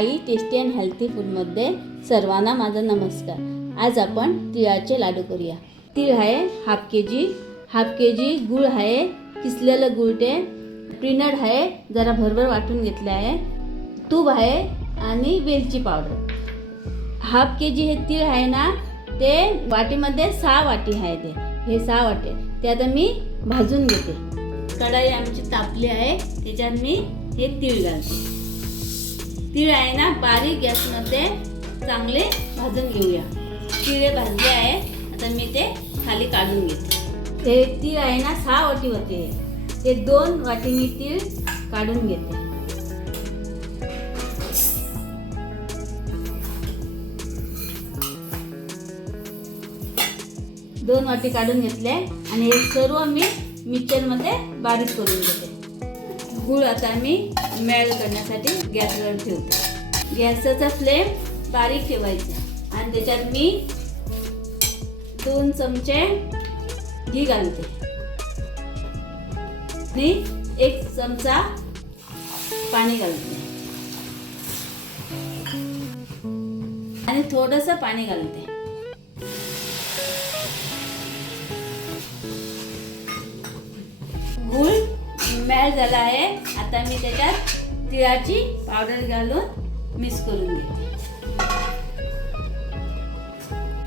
I tasty and healthy फूडमध्ये सर्वांना माझा नमस्कार। आज आपण तिळाचे लाडू करूया। तीळ आहे हाफ के जी, गूळ आहे किसलेलं गूळ ते, पीनट आहे जरा भरभर वाटून घेतले आहे, तूप आहे आणि वेलची पावडर। हाफ के जी हे तीळ आहे ना, ते वाटीमध्ये 6 वाटी आहे, हे 6 वाटे ते आता मी भाजून घेते। कढाई आमची तापली आहे, त्याच्यात मी हे तीळ घालते। तीळ आहे ना बारीक गॅसमध्ये चांगले भाजून घेऊया। तीळ भाजले आहे, आता मी ते खाली काढून घेते। हे तीळ आहे ना 6 वाटी होते, ते 2 वाटी मी तीळ काढून घेते। दोन वाटी काढून घेतले आणि हे सर्व मी मिक्सरमध्ये बारीक करून घेते। गूळ आता मी मेल्ट करण्यासाठी गॅसवर ठेवते। गॅसचा फ्लेम बारीक ठेवायचा आणि त्याच्यात मी 2 चमचे घी घालते आणि 1 चमचा पाणी घालते आणि थोडंसं पाणी घालते। गूळ मेल्ट झाला आहे, आता मी त्याच्यात तिळाची पावडर घालून मिक्स करून घेते।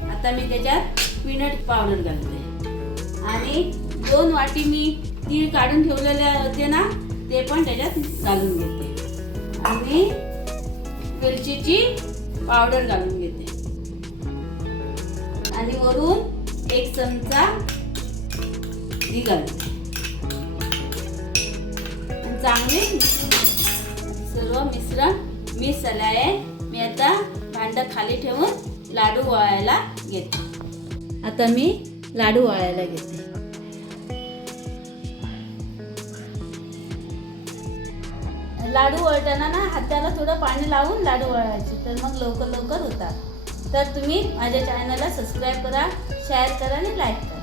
आता मी त्याच्यात पीनट पावडर घालते आणि 2 वाटी मी तीळ काढून ठेवलेले होते ना, ते पण त्याच्यात घालून घेते आणि वेलचीची पावडर घालून घेते आणि वरून 1 चमचा घी घालते। चांगले सर्व मिश्रण मिक्स झाले आहे। मी आता भांडं खाली ठेवून लाडू वळायला घेते। आता मी लाडू वळायला घेते। लाडू वळताना ना हाताला थोडं पाणी लावून लाडू वळायचे, तर मग लवकर होतात। तर तुम्ही माझ्या चॅनलला सबस्क्राईब करा, शेअर करा आणि लाईक करा।